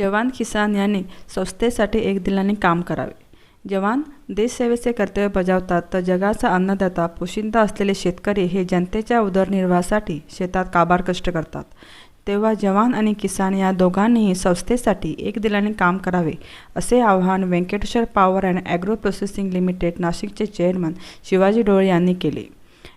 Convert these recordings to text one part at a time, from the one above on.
जवान किसान यांनी संस्थेसाठी एक दिलाने काम करावे. जवान देशसेवेचे कर्तव्य बजावतात तर जगाचा अन्नदाता पोशिंदा असलेले शेतकरी हे जनतेच्या उदरनिर्वाहासाठी शेतात काबाड कष्ट करतात. तेव्हा जवान आणि किसान या दोघांनीही संस्थेसाठी एक दिलाने काम करावे असे आवाहन Venkateshwar power and agro processing limited नाशिकचे चेअरमन शिवाजी डोळे यांनी केले.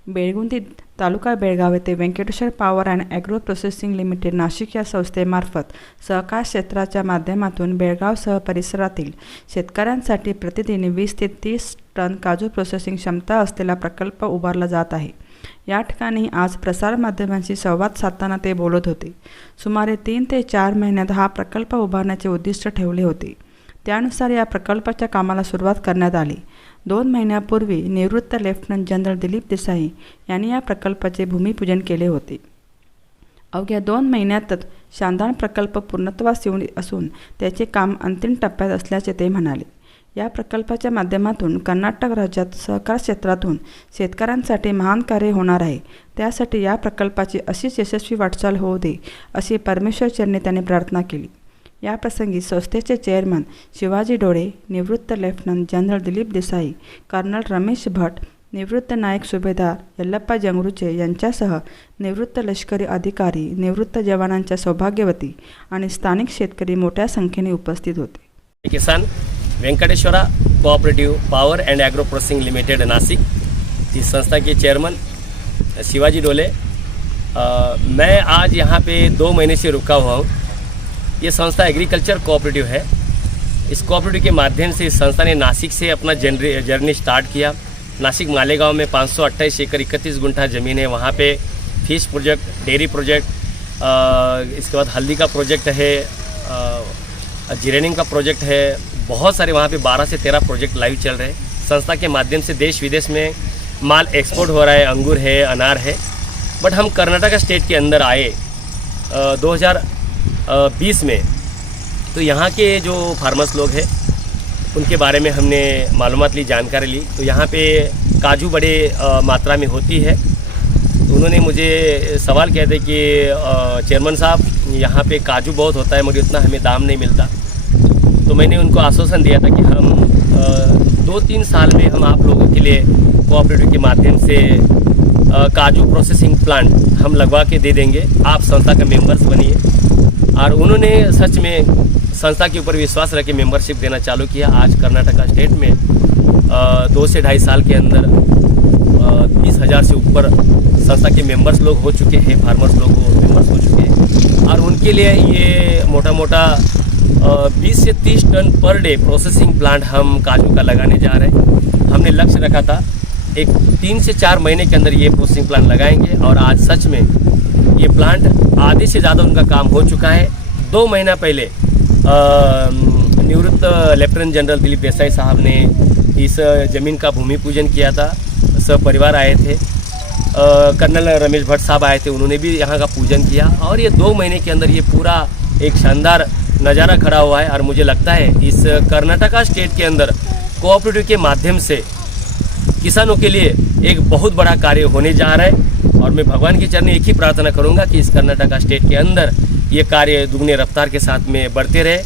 बेळगुंदी तालुका बेळगाव येथे Venkateshwar power and agro processing limited Nashik या संस्थेमार्फत सहकार क्षेत्राच्या माध्यमातून बेळगावसह परिसरातील शेतकऱ्यांसाठी प्रतिदिन 20 ते 30 टन काजू प्रोसेसिंग क्षमता असलेला प्रकल्प उभारला जात आहे. या ठिकाणी आज प्रसारमाध्यमांशी संवाद साधताना ते बोलत होते. सुमारे 3 ते 4 महिन्यात हा प्रकल्प उभारण्याचे उद्दिष्ट ठेवले होते. त्यानुसार या प्रकल्पाच्या कामाला सुरुवात करण्यात आली. 2 महिन्यापूर्वी निवृत्त लेफ्टनंट जनरल दिलीप देसाई यांनी या प्रकल्पाचे भूमिपूजन केले होते. अवघ्या 2 महिन्यातच शानदार प्रकल्प पूर्णत्वास येऊन असून त्याचे काम अंतिम टप्प्यात असल्याचे ते म्हणाले. या प्रकल्पाच्या माध्यमातून कर्नाटक राज्यात सहकार क्षेत्रातून शेतकऱ्यांसाठी महान कार्य होणार आहे. त्यासाठी या प्रकल्पाची अशीच यशस्वी वाटचाल होऊ दे अशी परमेश्वर चरणी त्यांनी प्रार्थना केली. या प्रसंगी संस्थेचे चेअरमन शिवाजी डोळे, निवृत्त lieutenant general Dilip Desai, colonel Ramesh Bhat, निवृत्त नायक सुभेदार यल्लप्पा जंगरुचे यांच्यासह निवृत्त लष्करी अधिकारी, निवृत्त जवानांच्या सौभाग्यवती आणि स्थानिक शेतकरी मोठ्या संख्येने उपस्थित होते. किसान Venkateshwara cooperative power and agro processing limited Nashik, इस संस्था के चेयरमैन शिवाजी डोले. मैं आज यहाँ पे 2 महीने से रुका हुआ हूँ. ये संस्था एग्रीकल्चर कोऑपरेटिव है. इस कोऑपरेटिव के माध्यम से इस संस्था ने नासिक से अपना जर्नी स्टार्ट किया. नासिक मालेगांव में 528 एकड़ 31 गुंठा ज़मीन है. वहाँ पे फिश प्रोजेक्ट, डेयरी प्रोजेक्ट, इसके बाद हल्दी का प्रोजेक्ट है, जिरेनियम का प्रोजेक्ट है. बहुत सारे वहाँ पे 12 से 13 प्रोजेक्ट लाइव चल रहे हैं. संस्था के माध्यम से देश विदेश में माल एक्सपोर्ट हो रहा है. अंगूर है, अनार है. बट हम कर्नाटका स्टेट के अंदर आए 2020 में. तो यहाँ के जो फार्मर्स लोग हैं उनके बारे में हमने मालूमात ली, जानकारी ली. तो यहाँ पे काजू बड़े मात्रा में होती है. तो उन्होंने मुझे सवाल किया था कि चेयरमैन साहब, यहाँ पे काजू बहुत होता है मगर उतना हमें दाम नहीं मिलता. तो मैंने उनको आश्वासन दिया था कि हम 2-3 साल में हम आप लोगों के लिए कोऑपरेटिव के माध्यम से काजू प्रोसेसिंग प्लांट हम लगवा के दे देंगे, आप संस्था के मेंबर्स बनिए. और उन्होंने सच में संस्था के ऊपर विश्वास रख के मेंबरशिप देना चालू किया. आज कर्नाटका स्टेट में 2 से 2.5 साल के अंदर 20,000 से ऊपर संस्था के मेंबर्स लोग हो चुके हैं, फार्मर्स लोग मेंबर्स हो चुके हैं. और उनके लिए ये मोटा मोटा 20 से 30 ton per day processing plant हम काजू का लगाने जा रहे हैं. हमने लक्ष्य रखा था एक 3 से 4 महीने के अंदर ये प्रोसेसिंग प्लांट लगाएंगे और आज सच में ये प्लांट आधे से ज़्यादा उनका काम हो चुका है. 2 महीना पहले निवृत्त लेफ्टिनेंट जनरल दिलीप देसाई साहब ने इस ज़मीन का भूमि पूजन किया था. सब परिवार आए थे. कर्नल रमेश भट्ट साहब आए थे, उन्होंने भी यहाँ का पूजन किया. और ये 2 महीने के अंदर ये पूरा एक शानदार नज़ारा खड़ा हुआ है. और मुझे लगता है इस कर्नाटका स्टेट के अंदर कोऑपरेटिव के माध्यम से किसानों के लिए एक बहुत बड़ा कार्य होने जा रहा है. और मैं भगवान के चरण एक ही प्रार्थना करूंगा कि इस कर्नाटका स्टेट के अंदर ये कार्य दुगने रफ्तार के साथ में बढ़ते रहे.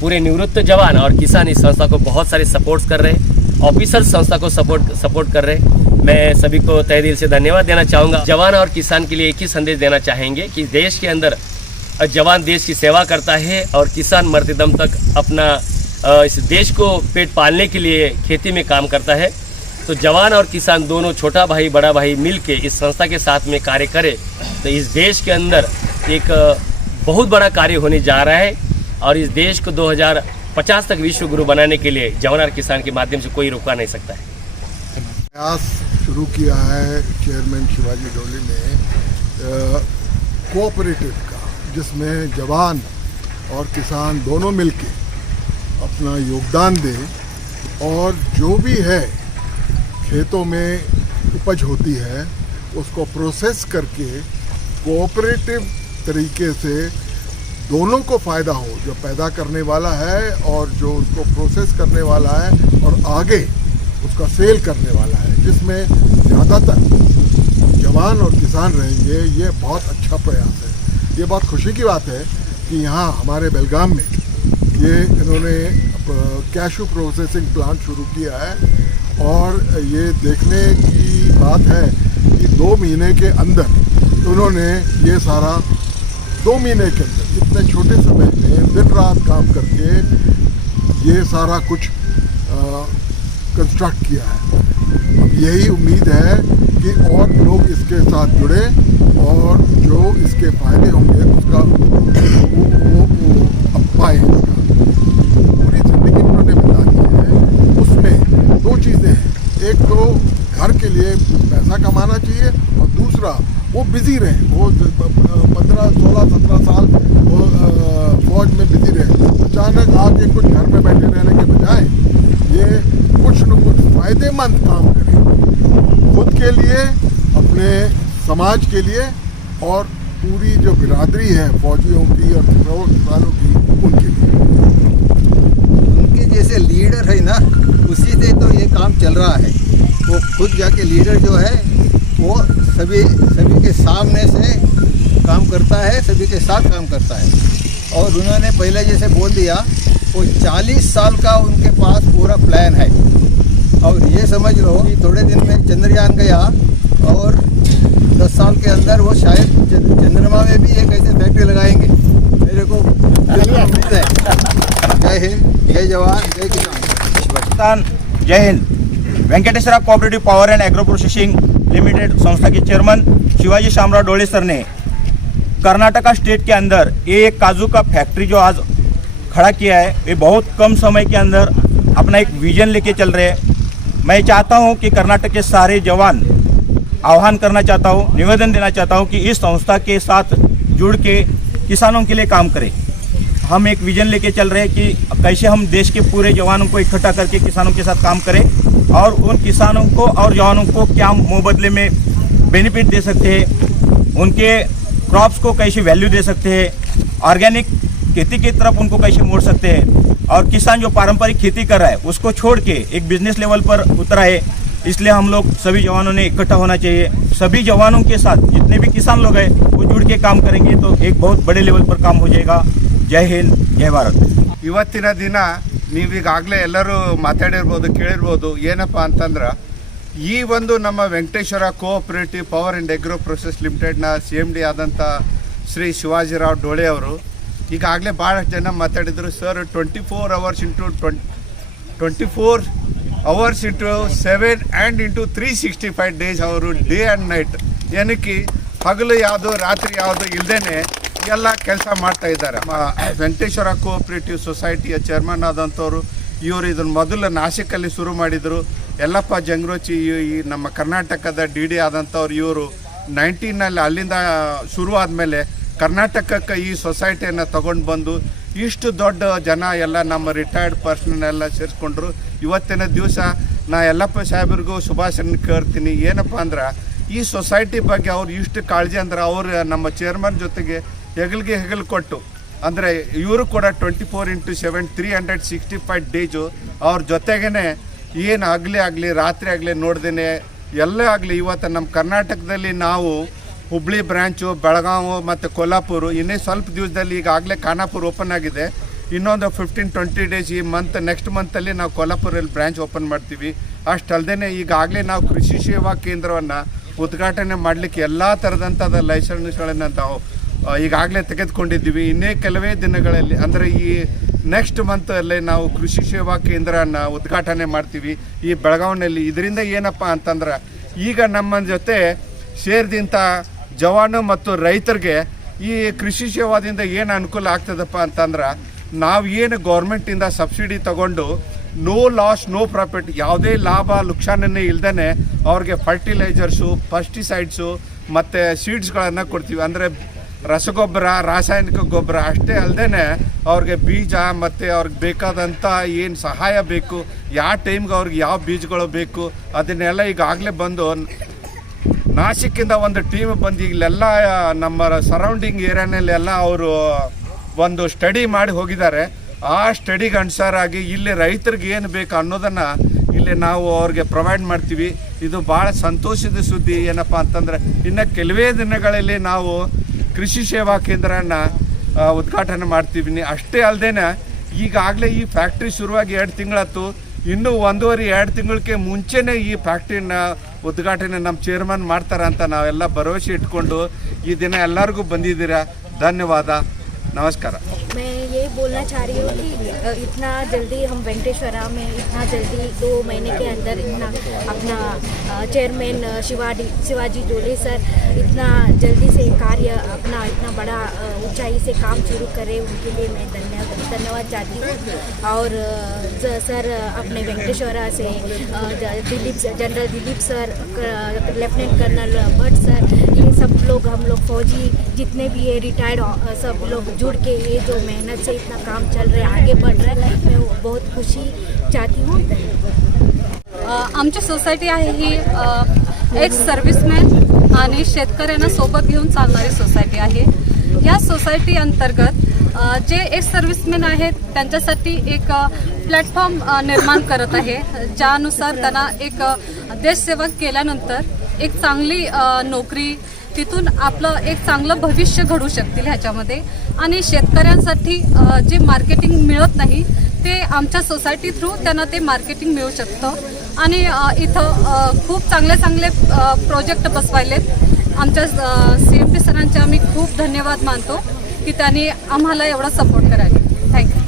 पूरे निवृत्त जवान और किसान इस संस्था को बहुत सारे सपोर्ट्स कर रहे हैं. ऑफिसर संस्था को सपोर्ट कर रहे हैं. मैं सभी को तहे दिल से धन्यवाद देना चाहूँगा. जवान और किसान के लिए एक ही संदेश देना चाहेंगे कि देश के अंदर जवान देश की सेवा करता है और किसान मरते दम तक अपना इस देश को पेट पालने के लिए खेती में काम करता है. तो जवान और किसान दोनों, छोटा भाई बड़ा भाई, मिल के इस संस्था के साथ में कार्य करें तो इस देश के अंदर एक बहुत बड़ा कार्य होने जा रहा है. और इस देश को 2050 तक विश्व गुरु बनाने के लिए जवान और किसान के माध्यम से कोई रोका नहीं सकता है. प्रयास शुरू किया है चेयरमैन शिवाजी डोले ने कोऑपरेटिव का, जिसमें जवान और किसान दोनों मिलके अपना योगदान दें और जो भी है खेतों में उपज होती है उसको प्रोसेस करके कोऑपरेटिव तरीके से दोनों को फ़ायदा हो, जो पैदा करने वाला है और जो उसको प्रोसेस करने वाला है और आगे उसका सेल करने वाला है, जिसमें ज़्यादातर जवान और किसान रहेंगे. ये बहुत अच्छा प्रयास है. ये बहुत खुशी की बात है कि यहाँ हमारे बेलगाम में ये इन्होंने कैशू प्रोसेसिंग प्लांट शुरू किया है और ये देखने की बात है कि 2 महीने के अंदर उन्होंने ये सारा 2 महीने के अंदर इतने छोटे समय में दिन रात काम करके ये सारा कुछ कंस्ट्रक्ट किया है। अब यही उम्मीद है कि और लोग इसके साथ जुड़े और जो इसके फायदे होंगे उसका वो पाए। पूरी ज़िंदगी उन्होंने बिता दी है। उसमें 2 चीज़ें हैं, एक तो घर के लिए पैसा कमाना चाहिए और दूसरा वो बिज़ी रहे। वो 15, 16, 17 साल वो फौज में बिज़ी रहे। अचानक आके कुछ घर में बैठे रहने के बजाय ये कुछ न कुछ फ़ायदेमंद काम करें, खुद के लिए, अपने समाज के लिए और पूरी जो बिरादरी है फौजियों की और किसानों की, उनके लिए। उनके जैसे लीडर है ना, उसी से तो ये काम चल रहा है। वो खुद जाके लीडर जो है वो सभी के सामने से काम करता है, सभी के साथ काम करता है। और उन्होंने पहले जैसे बोल दिया, वो 40 साल का उनके पास पूरा प्लान है। और ये समझ लो कि थोड़े दिन में चंद्रयान गया और 10 साल के अंदर वो शायद चंद्रमा में भी एक ऐसे फैक्ट्री लगाएंगे, मेरे को उम्मीद है। जय हिंद, जय जवान, जय किसान। जय Hind. Venkateshwara cooperative power and agro processing limited संस्था के चेयरमैन शिवाजी शामराव डोले सर ने कर्नाटका स्टेट के अंदर ये एक काजू का फैक्ट्री जो आज खड़ा किया है, ये बहुत कम समय के अंदर अपना एक विजन लेके चल रहे हैं। मैं चाहता हूं कि कर्नाटक के सारे जवान, आह्वान करना चाहता हूं, निवेदन देना चाहता हूं कि इस संस्था के साथ जुड़ के किसानों के लिए काम करें। हम एक विजन लेके चल रहे हैं कि कैसे हम देश के पूरे जवानों को इकट्ठा करके किसानों के साथ काम करें और उन किसानों को और जवानों को क्या मुबदले में बेनिफिट दे सकते हैं, उनके क्रॉप्स को कैसे वैल्यू दे सकते हैं, ऑर्गेनिक खेती की तरफ उनको कैसे मोड़ सकते हैं, और किसान जो पारंपरिक खेती कर रहा है उसको छोड़ के एक बिजनेस लेवल पर उतरा है। इसलिए हम लोग सभी जवानों ने इकट्ठा होना चाहिए। सभी जवानों के साथ जितने भी किसान लोग हैं वो जुड़ के काम करेंगे तो एक बहुत बड़े लेवल पर काम हो जाएगा। जय हिंद, जय भारत। ಇವತ್ತಿನ ದಿನ ನೀವೀಗಾಗಲೇ ಎಲ್ಲರೂ ಮಾತಾಡಿರ್ಬೋದು, ಕೇಳಿರ್ಬೋದು, ಏನಪ್ಪ ಅಂತಂದ್ರೆ ಈ ಒಂದು ನಮ್ಮ Venkateshwara cooperative power and agro process ಲಿಮಿಟೆಡ್ನ CMD ಆದಂಥ ಶ್ರೀ ಶಿವಾಜಿರಾವ್ ಡೋಳೆ ಅವರು ಈಗಾಗಲೇ ಭಾಳಷ್ಟು ಜನ ಮಾತಾಡಿದರು. Sir 24 hours into 7 and into 365 days ಅವರು ಡೇ ಆ್ಯಂಡ್ ನೈಟ್ ಏನಕ್ಕೆ ಹಗಲು ಯಾವುದು ರಾತ್ರಿ ಯಾವುದು ಇಲ್ಲದೇ ಎಲ್ಲ ಕೆಲಸ ಮಾಡ್ತಾ ಇದ್ದಾರೆ. ವೆಂಕಟೇಶ್ವರ ಕೋಆಪರೇಟಿವ್ ಸೊಸೈಟಿಯ ಚೇರ್ಮನ್ ಆದಂಥವ್ರು ಇವರು ಇದನ್ನು ಮೊದಲು ನಾಸಿಕಲ್ಲಿ ಶುರು ಮಾಡಿದರು. ಯಲ್ಲಪ್ಪ ಜಂಗ್ರೋಚಿ ಈ ನಮ್ಮ ಕರ್ನಾಟಕದ DD ಆದಂಥವ್ರು ಇವರು 19ನಲ್ಲಿ ಅಲ್ಲಿಂದ ಶುರು ಆದಮೇಲೆ ಕರ್ನಾಟಕಕ್ಕೆ ಈ ಸೊಸೈಟಿಯನ್ನು ತಗೊಂಡು ಬಂದು ಇಷ್ಟು ದೊಡ್ಡ ಜನ ಎಲ್ಲ ನಮ್ಮ ರಿಟೈರ್ಡ್ ಪರ್ಸನ್ನೆಲ್ಲ ಸೇರಿಸ್ಕೊಂಡ್ರು. ಇವತ್ತಿನ ದಿವಸ ನಾ ಯಲ್ಲಪ್ಪ ಸಾಹೇಬ್ರಿಗೂ ಶುಭಾಶಯ ಕೇಳ್ತೀನಿ. ಏನಪ್ಪ ಅಂದ್ರೆ ಈ ಸೊಸೈಟಿ ಬಗ್ಗೆ ಅವ್ರು ಇಷ್ಟು ಕಾಳಜಿ ಅಂದ್ರೆ ಅವರು ನಮ್ಮ ಚೇರ್ಮನ್ ಜೊತೆಗೆ ಹೆಗಲು ಕೊಟ್ಟು ಅಂದರೆ ಇವರು ಕೂಡ 24/7 365 ಡೇಜು ಅವ್ರ ಜೊತೆಗೇ ಏನು ಆಗಲಿ ರಾತ್ರಿ ಆಗಲಿ ನೋಡ್ದೇನೆ ಎಲ್ಲೇ ಆಗಲಿ ಇವತ್ತು ನಮ್ಮ ಕರ್ನಾಟಕದಲ್ಲಿ ನಾವು ಹುಬ್ಳಿ ಬ್ರ್ಯಾಂಚು, ಬೆಳಗಾವಿ ಮತ್ತು ಕೊಲ್ಹಾಪುರ, ಇನ್ನೇ ಸ್ವಲ್ಪ ದಿವಸದಲ್ಲಿ ಈಗಾಗಲೇ ಖಾನಾಪುರ ಓಪನ್ ಆಗಿದೆ. ಇನ್ನೊಂದು 15-20 ಡೇಸ್ ಈ ನೆಕ್ಸ್ಟ್ ಮಂತಲ್ಲಿ ನಾವು ಕೊಲ್ಹಾಪುರಲ್ಲಿ ಬ್ರ್ಯಾಂಚ್ ಓಪನ್ ಮಾಡ್ತೀವಿ. ಅಷ್ಟಲ್ಲದೆ ಈಗಾಗಲೇ ನಾವು ಕೃಷಿ ಸೇವಾ ಕೇಂದ್ರವನ್ನು ಉದ್ಘಾಟನೆ ಮಾಡಲಿಕ್ಕೆ ಎಲ್ಲ ಥರದಂಥದ ಲೈಸೆನ್ಸ್ಗಳನ್ನು ನಾವು ಈಗಾಗಲೇ ತೆಗೆದುಕೊಂಡಿದ್ದೀವಿ. ಇನ್ನೇ ಕೆಲವೇ ದಿನಗಳಲ್ಲಿ ಅಂದರೆ ಈ ನೆಕ್ಸ್ಟ್ ಮಂತಲ್ಲಿ ನಾವು ಕೃಷಿ ಸೇವಾ ಕೇಂದ್ರನ ಉದ್ಘಾಟನೆ ಮಾಡ್ತೀವಿ ಈ ಬೆಳಗಾವಿನಲ್ಲಿ. ಇದರಿಂದ ಏನಪ್ಪ ಅಂತಂದ್ರೆ ಈಗ ನಮ್ಮ ಜೊತೆ ಸೇರಿದಂಥ ಜವಾನು ಮತ್ತು ರೈತರಿಗೆ ಈ ಕೃಷಿ ಸೇವಾದಿಂದ ಏನು ಅನುಕೂಲ ಆಗ್ತದಪ್ಪ ಅಂತಂದ್ರೆ ನಾವು ಏನು ಗೌರ್ಮೆಂಟಿಂದ ಸಬ್ಸಿಡಿ ತಗೊಂಡು ನೋ ಲಾಸ್ ನೋ ಪ್ರಾಫಿಟ್, ಯಾವುದೇ ಲಾಭ ಲುಕ್ಷಾನನ್ನೇ ಇಲ್ದೇ ಅವ್ರಿಗೆ ಫರ್ಟಿಲೈಸರ್ಸು, ಪೆಸ್ಟಿಸೈಡ್ಸು ಮತ್ತು ಸೀಡ್ಸ್ಗಳನ್ನು ಕೊಡ್ತೀವಿ. ಅಂದರೆ ರಸಗೊಬ್ಬರ, ರಾಸಾಯನಿಕ ಗೊಬ್ಬರ ಅಷ್ಟೇ ಅಲ್ಲದೆ ಅವ್ರಿಗೆ ಬೀಜ ಮತ್ತು ಅವ್ರಿಗೆ ಬೇಕಾದಂಥ ಏನು ಸಹಾಯ ಬೇಕು, ಯಾವ ಟೈಮ್ಗೆ ಅವ್ರಿಗೆ ಯಾವ ಬೀಜಗಳು ಬೇಕು ಅದನ್ನೆಲ್ಲ ಈಗಾಗಲೇ ಬಂದು ನಾಸಿಕ್ಕಿಂದ ಒಂದು ಟೀಮ್ ಬಂದು ಇಲ್ಲೆಲ್ಲ ನಮ್ಮ ಸರೌಂಡಿಂಗ್ ಏರಿಯಾನಲ್ಲೆಲ್ಲ ಅವರು ಒಂದು ಸ್ಟಡಿ ಮಾಡಿ ಹೋಗಿದ್ದಾರೆ. ಆ ಸ್ಟಡಿಗೆ ಅನುಸಾರಾಗಿ ಇಲ್ಲಿ ರೈತರಿಗೆ ಏನು ಬೇಕು ಅನ್ನೋದನ್ನು ಇಲ್ಲಿ ನಾವು ಅವ್ರಿಗೆ ಪ್ರೊವೈಡ್ ಮಾಡ್ತೀವಿ. ಇದು ಭಾಳ ಸಂತೋಷದ ಸುದ್ದಿ. ಏನಪ್ಪ ಅಂತಂದರೆ ಇನ್ನು ಕೆಲವೇ ದಿನಗಳಲ್ಲಿ ನಾವು ಕೃಷಿ ಸೇವಾ ಕೇಂದ್ರನ ಉದ್ಘಾಟನೆ ಮಾಡ್ತೀವಿ. ಅಷ್ಟೇ ಅಲ್ಲದೆ ಈಗಾಗಲೇ ಈ ಫ್ಯಾಕ್ಟ್ರಿ ಶುರುವಾಗಿ 2 ತಿಂಗಳಾಯ್ತು. ಇನ್ನೂ 1.5-2 ತಿಂಗಳಿಗೆ ಮುಂಚೆನೇ ಈ ಫ್ಯಾಕ್ಟ್ರಿನ ಉದ್ಘಾಟನೆ ನಮ್ಮ ಚೇರ್ಮನ್ ಮಾಡ್ತಾರೆ ಅಂತ ನಾವೆಲ್ಲ ಭರವಸೆ ಇಟ್ಕೊಂಡು ಈ ದಿನ ಎಲ್ಲರಿಗೂ ಬಂದಿದ್ದೀರಾ. ಧನ್ಯವಾದ, ನಮಸ್ಕಾರ. मैं ये बोलना चाह रही हूँ कि इतना जल्दी हम वेंकटेश्वरा में इतना जल्दी 2 महीने के अंदर इतना अपना चेयरमैन शिवाजी डोले सर इतना जल्दी से कार्य अपना इतना बड़ा ऊंचाई से काम शुरू करे, उनके लिए मैं धन्यवाद चाहती हूँ. और सर अपने वेंकटेश्वरा से general Dilip sir, lieutenant colonel Bhatt sir, ये सब लोग हम लोग फौजी जितने भी है रिटायर्ड सब लोग जुड़ के ये जो मेहनत से इतना काम चल रहा है, आगे बढ़ रहा है, मैं बहुत खुशी चाहती हूँ. आमची सोसायटी आहे ही एक सर्व्हिसमॅन आणि शेतकऱ्यांना सोबत घेऊन चालणारी सोसायटी आहे. या सोसायटी अंतर्गत जे एक सर्व्हिसमॅन आहेत त्यांच्यासाठी एक प्लॅटफॉर्म निर्माण करत आहे, ज्यानुसार त्यांना एक देशसेवा केल्यानंतर एक चांगली नोकरी, तिथून आपलं एक चांगलं भविष्य घडू शकतील ह्याच्यामध्ये. आणि शेतकऱ्यांसाठी जे मार्केटिंग मिळत नाही ते आमच्या सोसायटी थ्रू त्यांना ते मार्केटिंग मिळू शकतं. आणि इथं खूप चांगले प्रोजेक्ट बसवायलेत. आमच्या CMD सरांचे आम्ही खूप धन्यवाद मानतो की त्यांनी आम्हाला एवढा सपोर्ट करायला. थँक्यू.